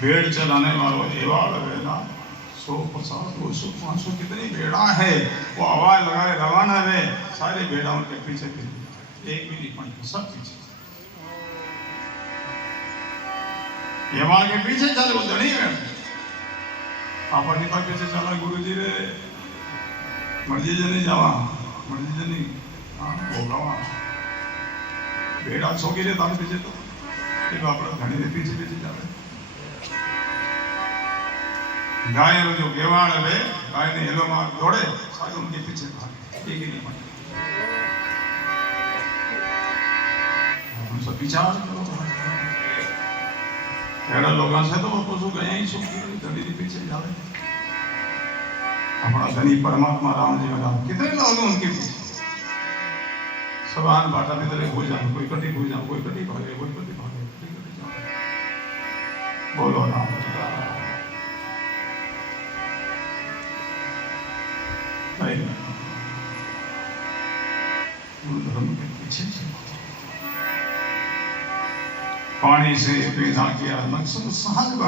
भेड़ चलाने वालों एवाड़ वेला 150 200 500 कितनी भेड़ा है वो आवाज लगाए रवाना है सारी भेड़ा उनके पीछे पीछे एक भी नहीं पड़ती सब पीछे एवाड़ के पीछे चले वो धनी है पापा जी का पीछे चला गुरु जी रे मर्जी जनी जावा मर्जी जनी हाँ भोगावा भेड़ा छोकी रे तारे पीछे तो ये आपड़ा धनी ने पीछे पीछे जावे गाय जो गेवाड़ है गाय ने हेलो मार दौड़े सारे उनके पीछे भागे एक ही नहीं पड़े हम सब विचार करो एड़ा लोगों से तो वो पशु गए ही सुखी धनी के पीछे जावे अपना धनी परमात्मा राम जी का कितने लोग हैं उनके पीछे सवान बाटा भी तरह हो जाए कोई कटी हो जाए कोई कटी भागे कोई कटी भागे बोलो राम धर्म के पीछे पानी से पैदा किया नक्सल सहज बना